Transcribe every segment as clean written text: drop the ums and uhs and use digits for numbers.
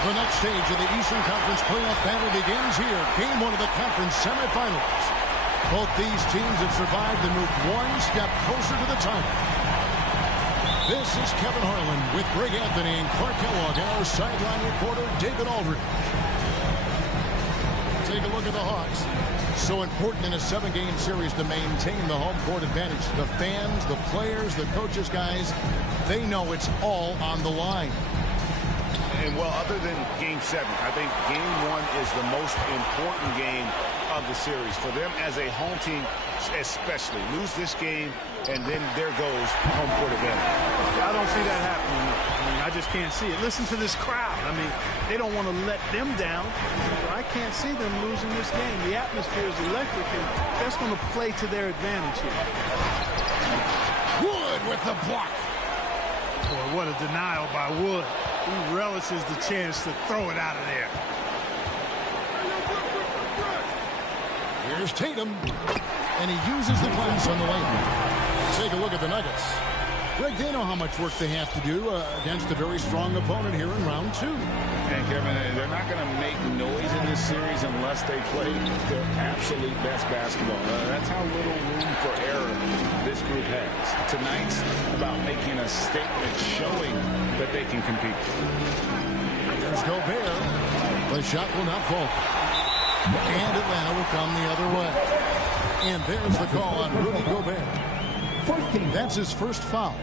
The next stage of the Eastern Conference playoff battle begins here. Game one of the conference semifinals. Both these teams have survived and moved one step closer to the title. This is Kevin Harlan with Greg Anthony and Clark Kellogg and our sideline reporter David Aldridge. Take a look at the Hawks. So important in a 7-game series to maintain the home court advantage. The fans, the players, the coaches, guys, they know it's all on the line. And, well, other than Game 7, I think Game 1 is the most important game of the series. For them as a home team, especially, lose this game, and then there goes home court advantage. I don't see that happening. I mean, I just can't see it. Listen to this crowd. I mean, they don't want to let them down. I can't see them losing this game. The atmosphere is electric, and that's going to play to their advantage here. Wood with the block. Boy, what a denial by Wood. He relishes the chance to throw it out of there. Here's Tatum, and he uses the glass on the lane. Take a look at the Nuggets. Greg, they know how much work they have to do against a very strong opponent here in round 2. And Kevin, they're not going to make noise in this series unless they play their absolute best basketball. That's how little room for error this group has. Tonight's about making a statement showing that they can compete. Here's Gobert. The shot will not fall. And Atlanta will come the other way. And there's the call on Rudy Gobert. That's his first foul.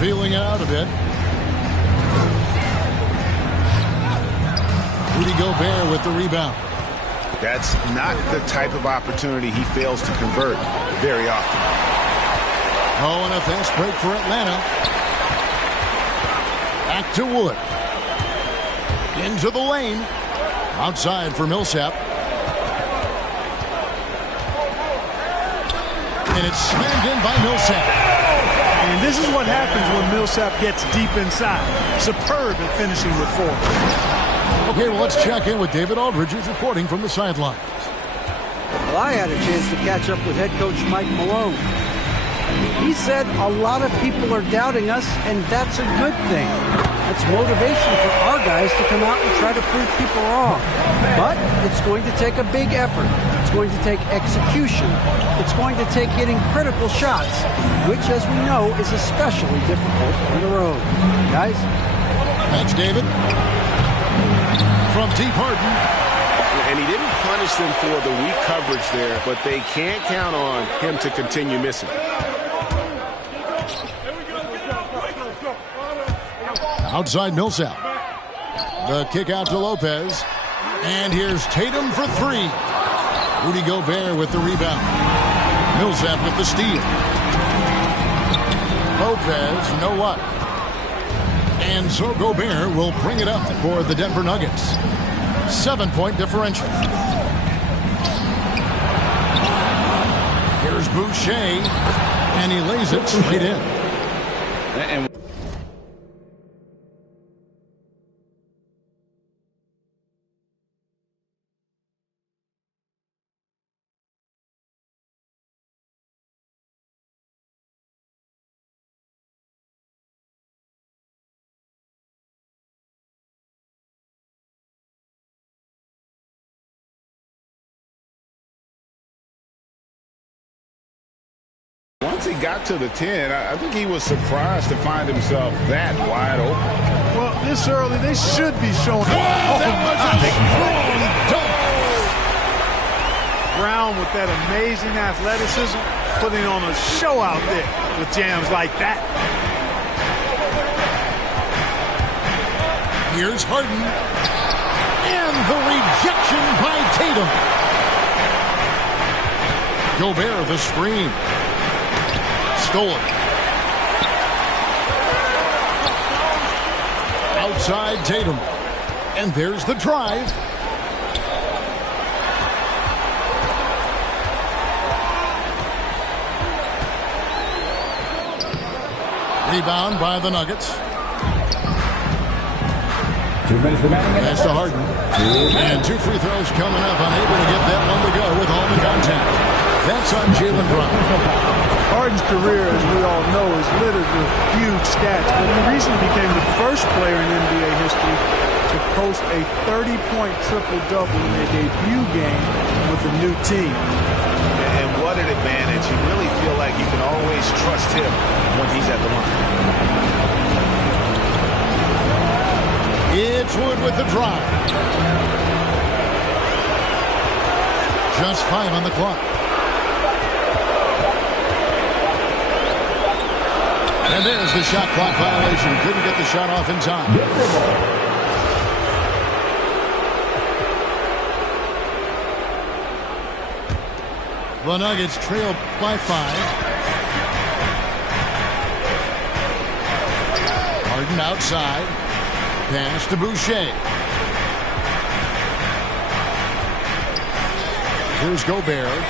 Feeling out a bit. Rudy Gobert with the rebound. That's not the type of opportunity he fails to convert very often. Oh, and a fast break for Atlanta. Back to Wood. Into the lane. Outside for Millsap. And it's slammed in by Millsap. And this is what happens when Millsap gets deep inside. Superb at finishing with 4. Okay, well, let's check in with David Aldridge, who's reporting from the sidelines. Well, I had a chance to catch up with head coach Mike Malone. He said a lot of people are doubting us, and that's a good thing. It's motivation for our guys to come out and try to prove people wrong. But it's going to take a big effort. It's going to take execution. It's going to take hitting critical shots, which, as we know, is especially difficult on the road. Guys? Thanks, David. From Deep Harden. And he didn't punish them for the weak coverage there, but they can't count on him to continue missing. Outside Millsap. The kick out to Lopez. And here's Tatum for 3. Rudy Gobert with the rebound. Millsap with the steal. Lopez, no luck. And so Gobert will bring it up for the Denver Nuggets. 7-point differential. Here's Boucher, and he lays it straight in. And once he got to the 10, I think he was surprised to find himself that wide open. Well, this early, they should be showing. That was a strong dunk. Brown with that amazing athleticism, putting on a show out there with jams like that. Here's Harden. And the rejection by Tatum. Gobert, the screen. Stolen. Outside Tatum. And there's the drive. Rebound by the Nuggets. 2 minutes remaining. Pass to Harden. And 2 free throws coming up. Unable to get that one to go with all the contact. That's on Jaylen Brown. Harden's career, as we all know, is littered with huge stats, but he recently became the first player in NBA history to post a 30-point triple-double in a debut game with a new team. And what an advantage. You really feel like you can always trust him when he's at the line. It's Wood with the drive. Just 5 on the clock. And there's the shot clock violation. Couldn't get the shot off in time. The Nuggets trail by 5. Harden outside. Pass to Boucher. Here's Gobert.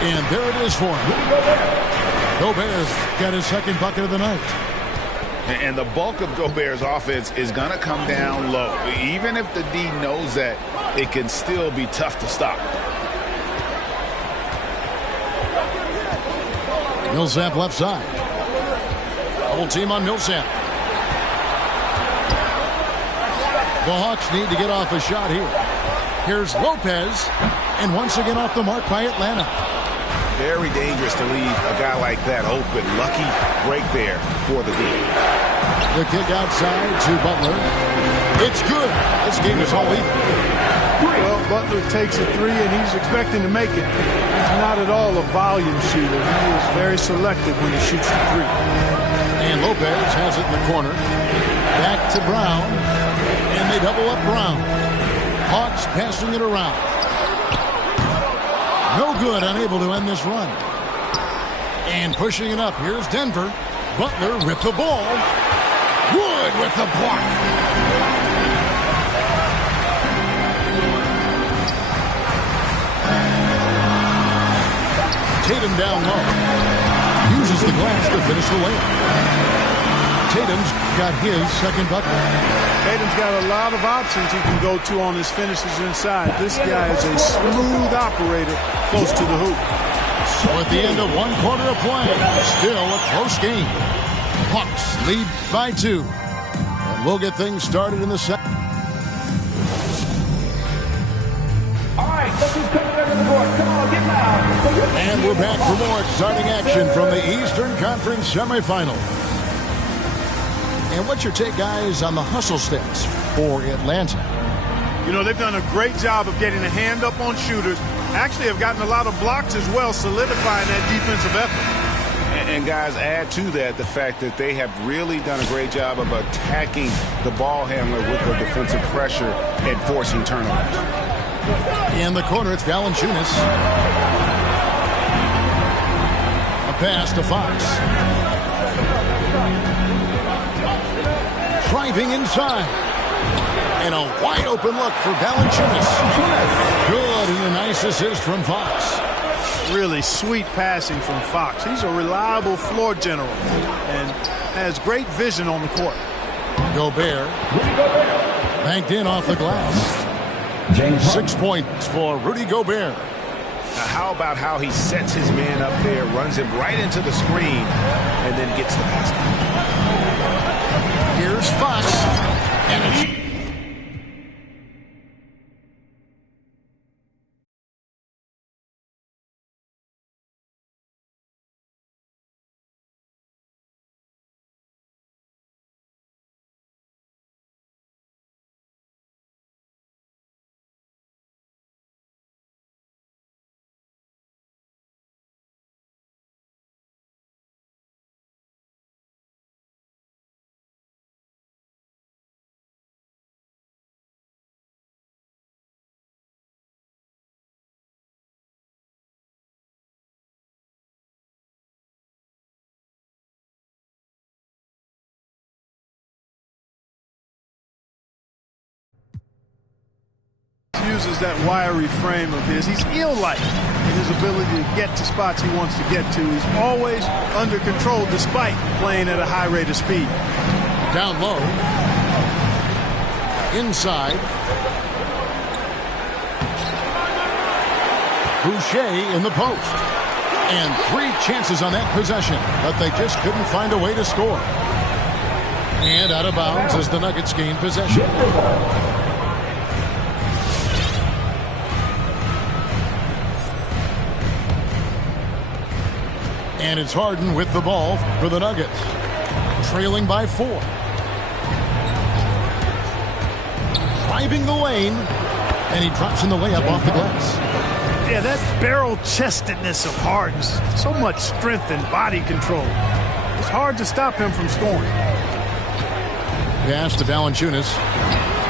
And there it is for him. Gobert's got his second bucket of the night. And the bulk of Gobert's offense is going to come down low. Even if the D knows that, it can still be tough to stop. Millsap left side. Double team on Millsap. The Hawks need to get off a shot here. Here's Lopez. And once again off the mark by Atlanta. Very dangerous to leave a guy like that open. Lucky break there for the team. The kick outside to Butler. It's good. This game is all even. Well, Butler takes a 3, and he's expecting to make it. He's not at all a volume shooter. He is very selective when he shoots the 3. And Lopez has it in the corner. Back to Brown. And they double up Brown. Hawks passing it around. No good, unable to end this run. And pushing it up, here's Denver. Butler with the ball. Wood with the block. Tatum down low. Uses the glass to finish the layup. Tatum's got his second bucket. Tatum's got a lot of options he can go to on his finishes inside. This guy is a smooth operator close to the hoop. So at the end of 1 quarter of play, still a close game. Hawks lead by 2. And we'll get things started in the second. All right, look who's coming under the board. Come on, get loud. And we're back for more exciting action from the Eastern Conference semifinal. And what's your take, guys, on the hustle stats for Atlanta? You know, they've done a great job of getting a hand up on shooters. Actually have gotten a lot of blocks as well, solidifying that defensive effort. And guys, add to that the fact that they have really done a great job of attacking the ball handler with the defensive pressure and forcing turnovers. In the corner, it's Valanciunas. A pass to Fox. Driving inside. And a wide open look for Valanciunas. Good, and a nice assist from Fox. Really sweet passing from Fox. He's a reliable floor general and has great vision on the court. Gobert. Banked in off the glass. 6 points for Rudy Gobert. Now how about how he sets his man up there, runs him right into the screen, and then gets the basket. Here's Fox. And it's Uses that wiry frame of his. He's eel-like in his ability to get to spots he wants to get to. He's always under control despite playing at a high rate of speed. down low. Inside. Boucher in the post. And 3 chances on that possession, but they just couldn't find a way to score. And out of bounds as the Nuggets gain possession. And it's Harden with the ball for the Nuggets. Trailing by 4. Driving the lane. And he drops in the layup off the glass. Yeah, that barrel-chestedness of Harden. So much strength and body control. It's hard to stop him from scoring. Pass to Valanciunas.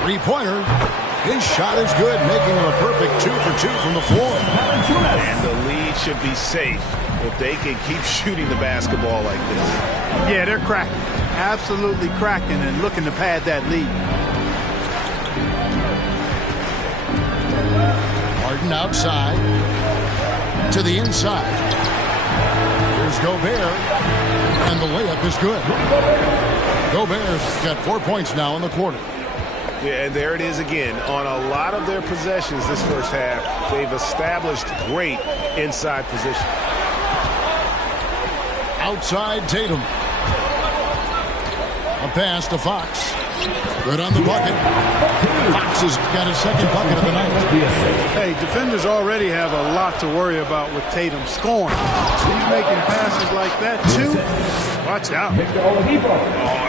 3-pointer. His shot is good, making him a perfect 2 for 2 from the floor. And the lead should be safe if they can keep shooting the basketball like this. Yeah, they're cracking. Absolutely cracking and looking to pad that lead. Harden outside. To the inside. Here's Gobert. And the layup is good. Gobert's got 4 points now in the quarter. Yeah, and there it is again. On a lot of their possessions this first half, they've established great inside position. Outside Tatum. A pass to Fox. Good on the bucket. Fox has got his second bucket of the night. Hey, defenders already have a lot to worry about with Tatum scoring. He's making passes like that, too. Watch out. Oh,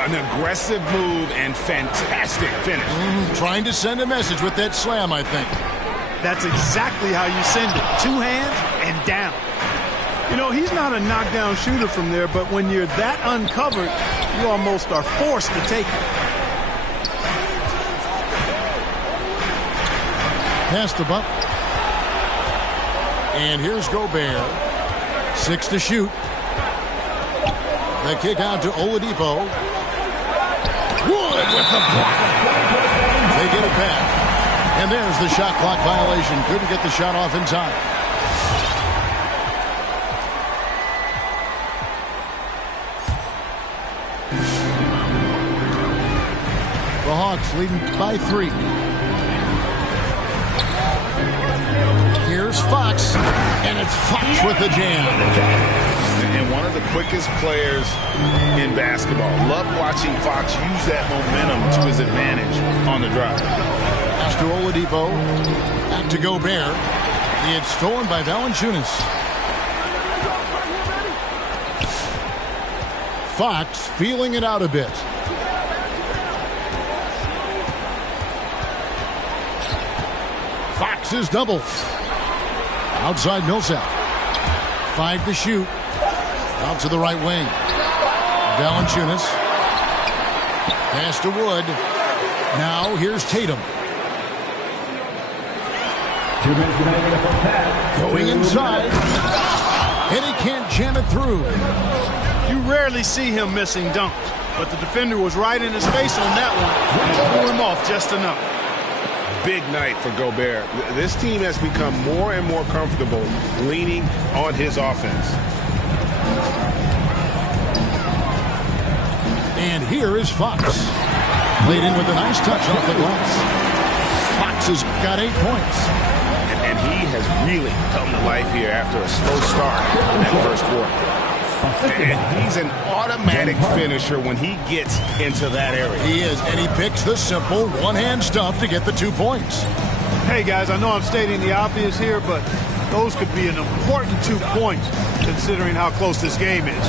an aggressive move and fantastic finish. Trying to send a message with that slam, I think. That's exactly how you send it. 2 hands and down. You know, he's not a knockdown shooter from there, but when you're that uncovered, you almost are forced to take it. Pass to Buck. And here's Gobert. 6 to shoot. The kick out to Oladipo. Wood with the block. They get it back. And there's the shot clock violation. Couldn't get the shot off in time. The Hawks leading by 3. Here's Fox, and it's Fox with the jam. And one of the quickest players in basketball. Love watching Fox use that momentum to his advantage on the drive. Pass to Oladipo, back to Gobert. It's stolen by Valanciunas. Fox feeling it out a bit. Fox is double. Outside Millsap. 5 to shoot. Out to the right wing. Valanciunas. Pass to Wood. Now here's Tatum. Going inside. And he can't jam it through. You rarely see him missing dunks, but the defender was right in his face on that one and threw him off just enough. Big night for Gobert. This team has become more and more comfortable leaning on his offense. And here is Fox. Played in with a nice touch off the glass. Fox has got 8 points. And he has really come to life here after a slow start in that first quarter. And he's an automatic finisher when he gets into that area. He is, and he picks the simple one-hand stuff to get the 2 points. Hey, guys, I know I'm stating the obvious here, but those could be an important 2 points considering how close this game is.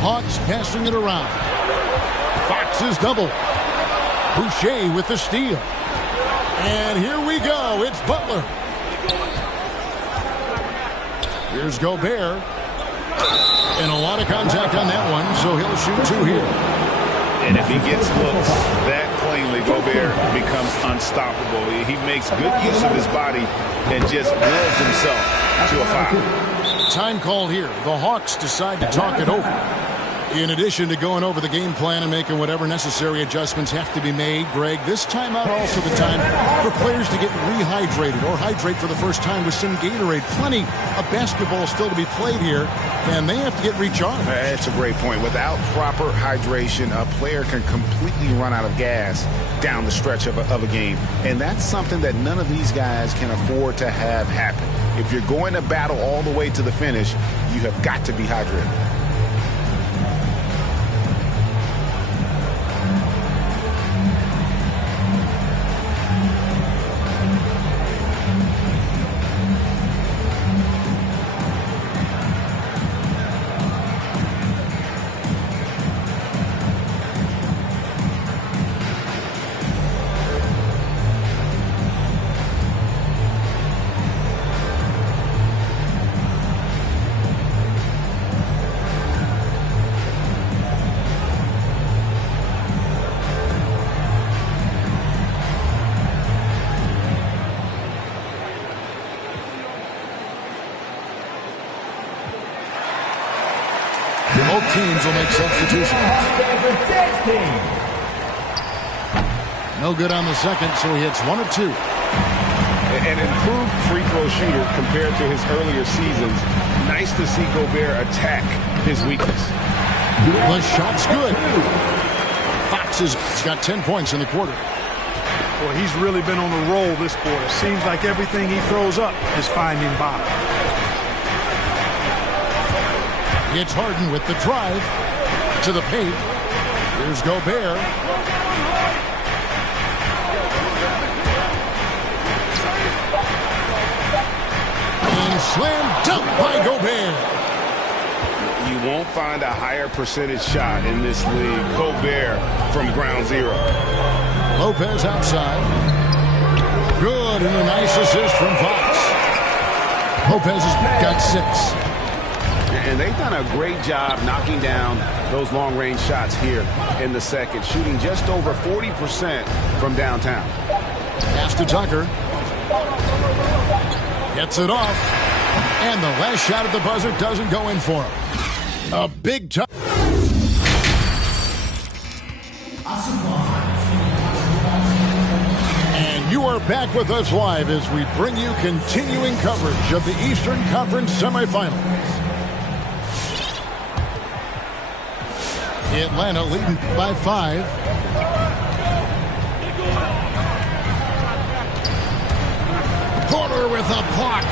Hawks passing it around. Fox's double. Boucher with the steal. And here we go. It's Butler. Here's Gobert. And a lot of contact on that one, so he'll shoot 2 here. And if he gets looks that cleanly, Gobert becomes unstoppable. He makes good use of his body and just wills himself to a foul. Time called here. The Hawks decide to talk it over. In addition to going over the game plan and making whatever necessary adjustments have to be made, Greg, this timeout also the time for players to get rehydrated or hydrate for the first time with some Gatorade. Plenty of basketball still to be played here, and they have to get recharged. That's a great point. Without proper hydration, a player can completely run out of gas down the stretch of a game. And that's something that none of these guys can afford to have happen. If you're going to battle all the way to the finish, you have got to be hydrated. Both teams will make substitutions. No good on the second, so he hits 1 of 2. An improved free throw shooter compared to his earlier seasons. Nice to see Gobert attack his weakness. The shot's good. Fox has got 10 points in the quarter. Boy, he's really been on a roll this quarter. Seems like everything he throws up is finding bottom. It's Harden with the drive to the paint. Here's Gobert. And slam dunk by Gobert. You won't find a higher percentage shot in this league. Gobert from ground zero. Lopez outside. Good, and a nice assist from Fox. Lopez has got 6. And they've done a great job knocking down those long-range shots here in the second, shooting just over 40% from downtown. Pass to Tucker. Gets it off. And the last shot at the buzzer doesn't go in for him. A big touch. And you are back with us live as we bring you continuing coverage of the Eastern Conference semifinals. Atlanta leading by 5. Porter with a block.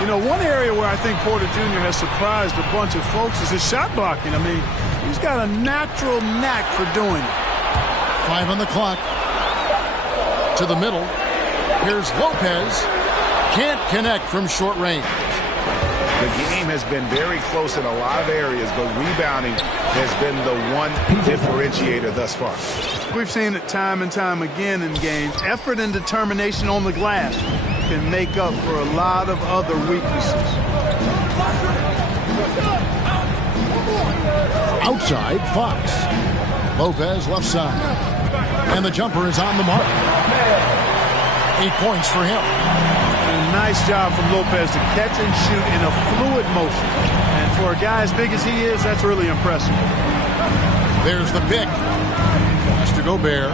You know, one area where I think Porter Jr. has surprised a bunch of folks is his shot blocking. I mean, he's got a natural knack for doing it. 5 on the clock. To the middle. Here's Lopez. Can't connect from short range. The game has been very close in a lot of areas, but rebounding has been the one differentiator thus far. We've seen it time and time again in games. Effort and determination on the glass can make up for a lot of other weaknesses. Outside, Fox. Lopez left side. And the jumper is on the mark. 8 points for him. And nice job from Lopez to catch and shoot in a fluid motion. And for a guy as big as he is, that's really impressive. There's the pick. Has to go Bear.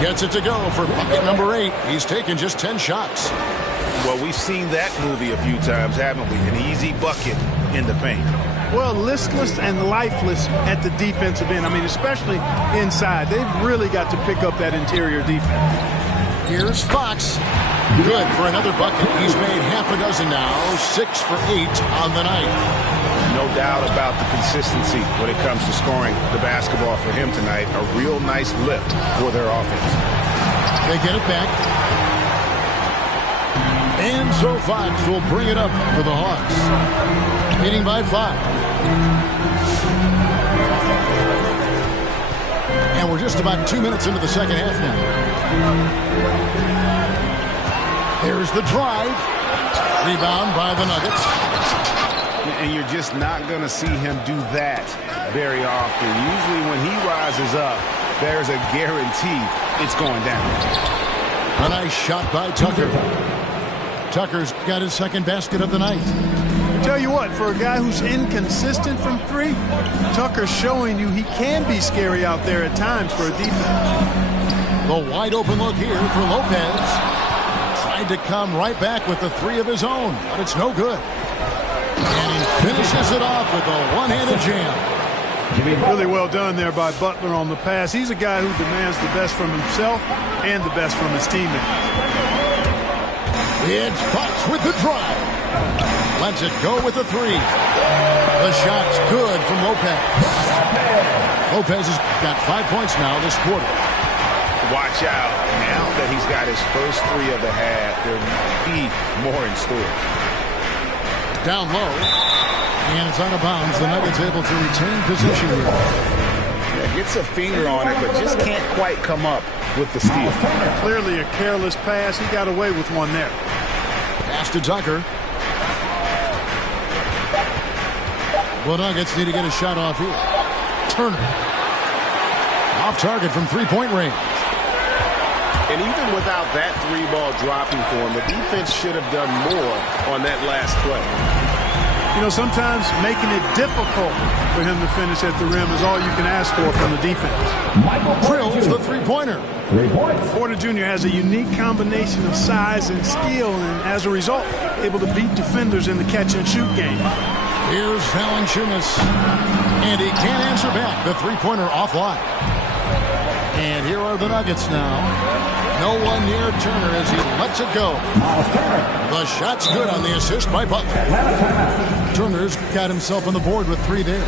Gets it to go for bucket number 8. He's taken just 10 shots. Well, we've seen that movie a few times, haven't we? An easy bucket in the paint. Well, listless and lifeless at the defensive end. I mean, especially inside. They've really got to pick up that interior defense. Here's Fox. Good for another bucket. He's made half a dozen now. 6 for 8 on the night. No doubt about the consistency when it comes to scoring the basketball for him tonight. A real nice lift for their offense. They get it back. And so Fox will bring it up for the Hawks. Leading by 5. And we're just about 2 minutes into the second half now. There's the drive. Rebound by the Nuggets. And you're just not going to see him do that very often. Usually when he rises up, there's a guarantee it's going down. A nice shot by Tucker. Tucker's got his second basket of the night. I tell you what, for a guy who's inconsistent from 3, Tucker's showing you he can be scary out there at times for a defense. The wide open look here for Lopez. Tried to come right back with the 3 of his own, but it's no good. And he finishes it off with a one-handed jam. Really well done there by Butler on the pass. He's a guy who demands the best from himself and the best from his teammates. It's Fox with the drive. Lets it go with the 3. The shot's good from Lopez. Lopez has got 5 points now this quarter. Watch out. Now that he's got his first 3 of the half, there might be more in store. Down low. And it's out of bounds. The Nuggets able to retain possession here. Yeah, gets a finger on it, but just can't quite come up with the steal. Clearly a careless pass. He got away with one there. Pass to Tucker. Well, Nuggets need to get a shot off here. Turner. Off target from three-point range. And even without that 3-ball dropping for him, the defense should have done more on that last play. You know, sometimes making it difficult for him to finish at the rim is all you can ask for from the defense. Skrylz the three-pointer. 3 points. Porter Jr. has a unique combination of size and skill, and as a result, able to beat defenders in the catch-and-shoot game. Here's Valanciunas, and he can't answer back. The three-pointer offline. And here are the Nuggets now. No one near Turner as he lets it go. The shot's good on the assist by Butler. Turner's got himself on the board with 3 there.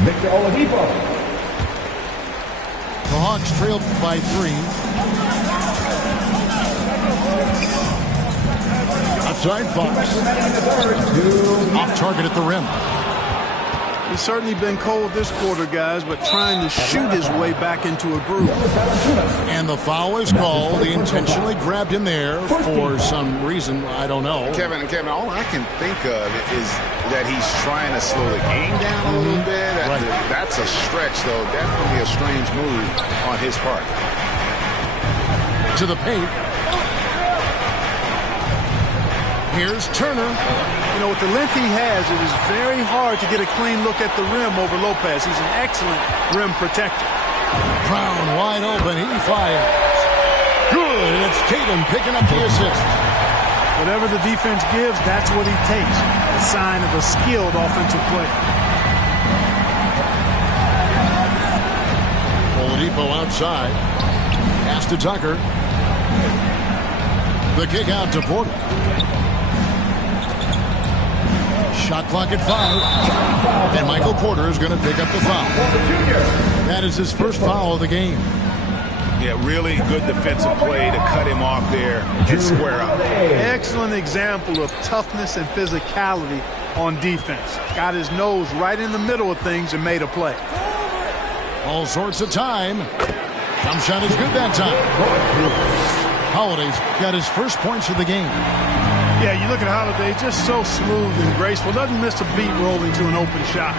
Victor Oladipo. The Hawks trailed by 3. Outside Fox. Off target at the rim. He's certainly been cold this quarter, guys, but trying to shoot his way back into a groove. And the foul is called. He intentionally grabbed him there for some reason. I don't know. Kevin, all I can think of is that he's trying to slow the game down a little bit. Right. That's a stretch, though. Definitely a strange move on his part. To the paint. Here's Turner. You know, with the length he has, it is very hard to get a clean look at the rim over Lopez. He's an excellent rim protector. Brown wide open. He fires. Good. good, and it's Tatum picking up the assist. Whatever the defense gives, that's what he takes. A sign of a skilled offensive player. Oladipo outside. Pass to Tucker. The kick out to Porter. Shot clock at 5. And Michael Porter is going to pick up the foul. That is his first foul of the game. Yeah, really good defensive play to cut him off there and square up. Excellent example of toughness and physicality on defense. Got his nose right in the middle of things and made a play. All sorts of time. Jump shot is good that time. Holiday's got his first points of the game. Yeah, you look at Holiday, just so smooth and graceful. Doesn't miss a beat rolling to an open shot.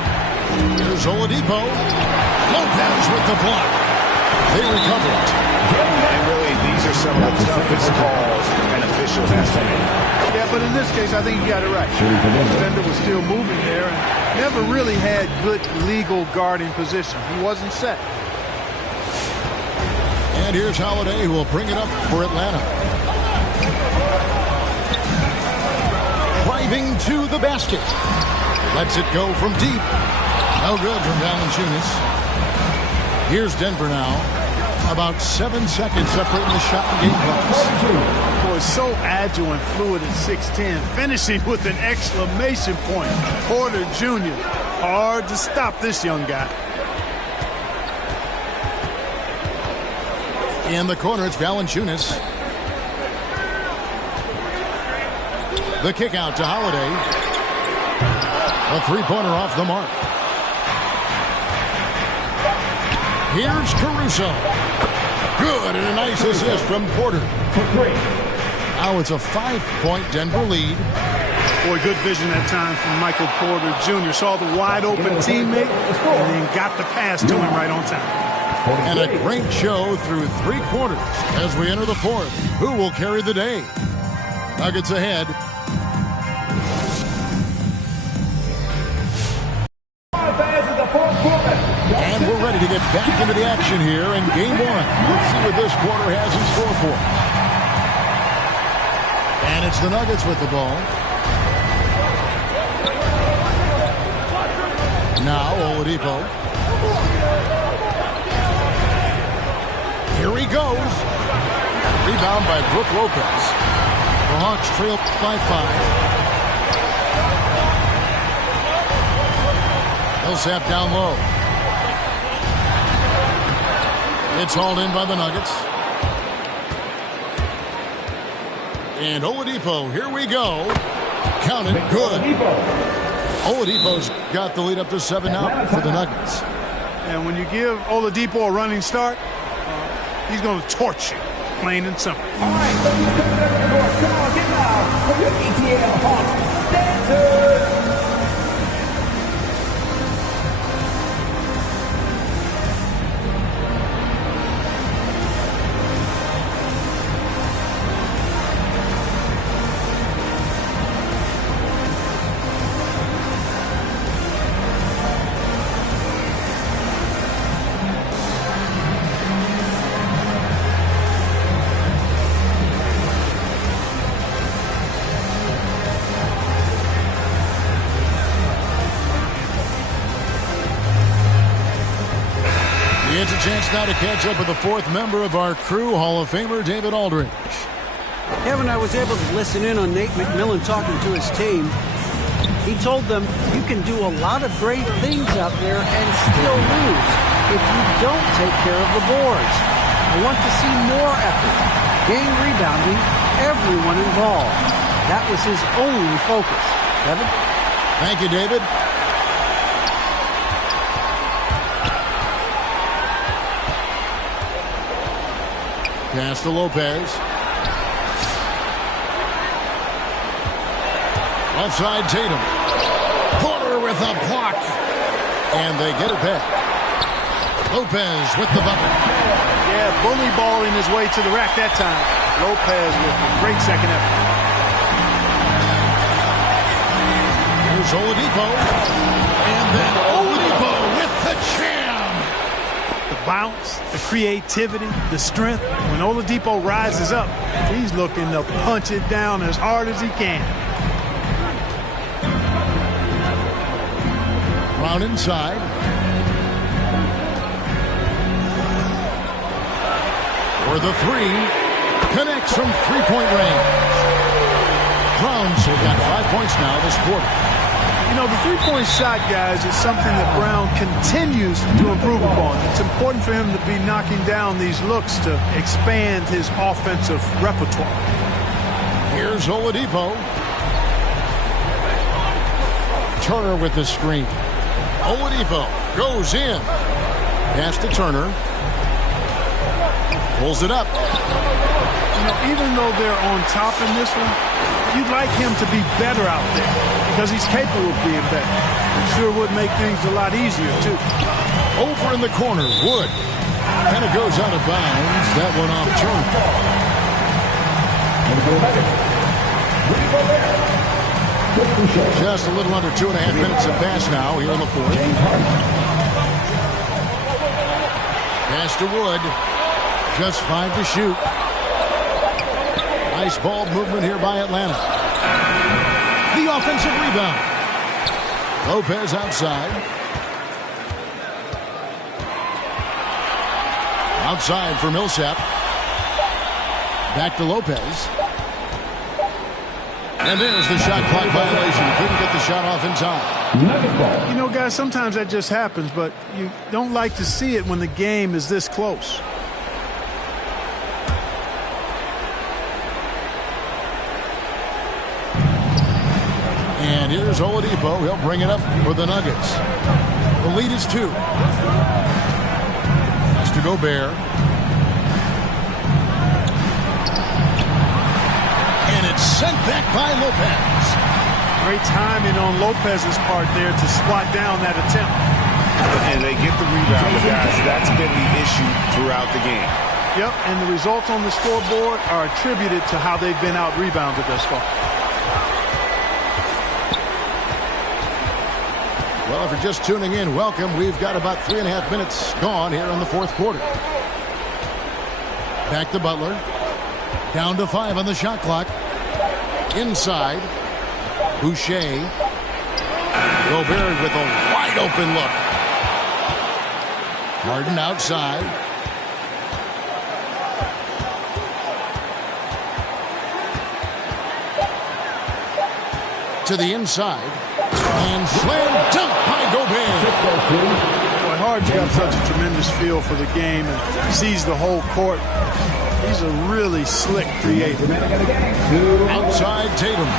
Here's Oladipo. Lopez with the block. They recover it. And really, these are some of the toughest calls an official has to make. Yeah, but in this case, I think he got it right. The defender was still moving there and never really had good legal guarding position. He wasn't set. And here's Holiday, who will bring it up for Atlanta. Driving to the basket. Lets it go from deep. No good from Valanciunas. Here's Denver now. About 7 seconds separating the shot and game clocks. Boy, so agile and fluid at 6'10", finishing with an exclamation point. Porter Jr. Hard to stop this young guy. In the corner, it's Valanciunas. The kick out to Holiday. A three-pointer off the mark. Here's Caruso. Good, and a nice assist from Porter. For 3. Now it's a 5-point Denver lead. Boy, good vision that time from Michael Porter Jr. Saw the wide-open teammate and then got the pass to him right on time. And a great show through 3 quarters as we enter the 4th. Who will carry the day? Nuggets ahead. And we're ready to get back into the action here in game 1. Let's see what this quarter has in store for us. And it's the Nuggets with the ball. Now Oladipo. Here he goes. Rebound by Brook Lopez. The Hawks trail by 5. Millsap down low. It's hauled in by the Nuggets. And Oladipo, here we go. Count it, good. Oladipo's got the lead up to 7 now for the Nuggets. And when you give Oladipo a running start, he's going to torch you, plain and simple. All right, ladies and gentlemen, come on, get loud for your ETL Hawks dancers. It's a chance now to catch up with the 4th member of our crew, Hall of Famer David Aldridge. Kevin, I was able to listen in on Nate McMillan talking to his team. He told them you can do a lot of great things out there and still lose if you don't take care of the boards. I want to see more effort, game rebounding, everyone involved. That was his only focus. Kevin? Thank you, David. Pass to Lopez. Offside Tatum. Porter with a block. And they get it back. Lopez with the bucket. Yeah, bully balling his way to the rack that time. Lopez with a great second effort. Here's Oladipo. And then Oladipo with the jam. The bounce, the creativity, the strength. When Oladipo rises up, he's looking to punch it down as hard as he can. Brown inside. For the three. Connects from three-point range. Brown's got 5 points now this quarter. You know, the three-point shot, guys, is something that Brown continues to improve upon. It's important for him to be knocking down these looks to expand his offensive repertoire. Here's Oladipo. Turner with the screen. Oladipo goes in. Pass to Turner. Pulls it up. You know, even though they're on top in this one, you'd like him to be better out there because he's capable of being better. It sure would make things a lot easier, too. Over in the corner, Wood. Kind of goes out of bounds. That one off Turner. Just a little under 2.5 minutes of pass now here in the fourth. Pass to Wood. Just 5 to shoot. Nice ball movement here by Atlanta. The offensive rebound. Lopez outside. Outside for Millsap. Back to Lopez. And there's the shot clock violation. Couldn't get the shot off in time. You know, guys, sometimes that just happens, but you don't like to see it when the game is this close. And here's Oladipo. He'll bring it up for the Nuggets. The lead is 2. Has to Gobert. And it's sent back by Lopez. Great timing on Lopez's part there to swat down that attempt. And they get the rebound, guys. That's been the issue throughout the game. Yep, and the results on the scoreboard are attributed to how they've been out-rebounded thus far. Well, if you're just tuning in, welcome. We've got about 3.5 minutes gone here in the fourth quarter. Back to Butler. Down to 5 on the shot clock. Inside. Boucher. Gobert with a wide open look. Harden outside. To the inside. And slam dunk by Gobert. Boy, Harden's got such a tremendous feel for the game and sees the whole court. He's a really slick creator. Outside Tatum.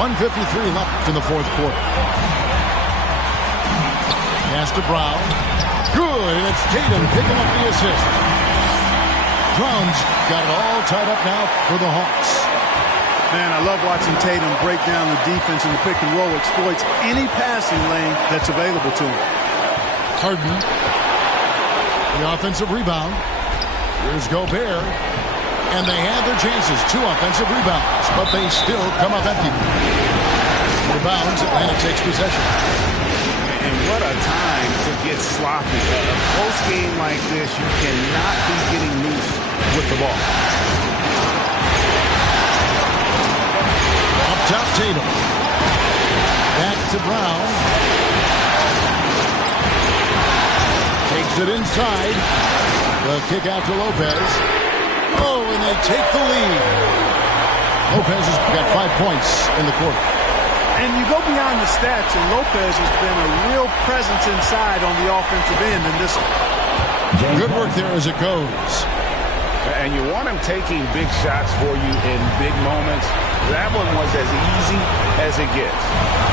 .153 left in the fourth quarter. Pass to Brown. Good, and it's Tatum picking up the assist. Brown's got it all tied up now for the Hawks. Man, I love watching Tatum break down the defense in the pick and roll, exploits any passing lane that's available to him. Harden. The offensive rebound. Here's Gobert. And they had their chances. 2 offensive rebounds, but they still come up empty. Rebounds, Atlanta takes possession. And what a time to get sloppy. A close game like this, you cannot be getting loose with the ball. Up top, Tatum. Back to Brown. Takes it inside. The kick out to Lopez. Oh, and they take the lead. Lopez has got 5 points in the quarter. And you go beyond the stats, and Lopez has been a real presence inside on the offensive end in this one. Good work there as it goes. And you want him taking big shots for you in big moments. That one was as easy as it gets.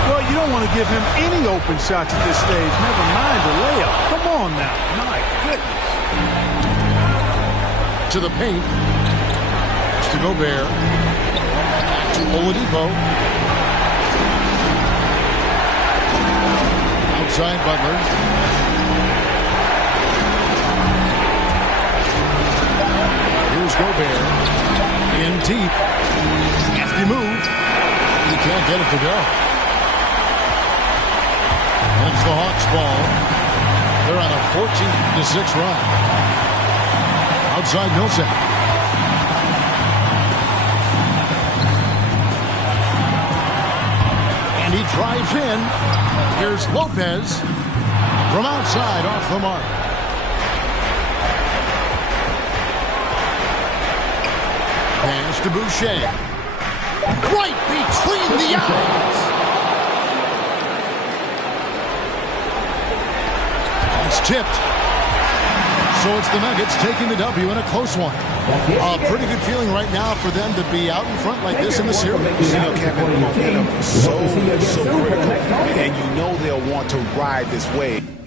Well, you don't want to give him any open shots at this stage. Never mind a layup. Come on now. My goodness. To the paint. To Gobert. To Oladipo. Outside Butler. Here's Gobert. In deep. Hefty move. He can't get it to go. Bucks ball. They're on a 14-6 run. Outside Millsap. And he drives in. Here's Lopez from outside off the mark. Pass to Boucher. Right between the eyes. It's tipped. So it's the Nuggets taking the W in a close one. A pretty good feeling right now for them to be out in front like this in the series. You know, Kevin, momentum so critical. And you know they'll want to ride this wave.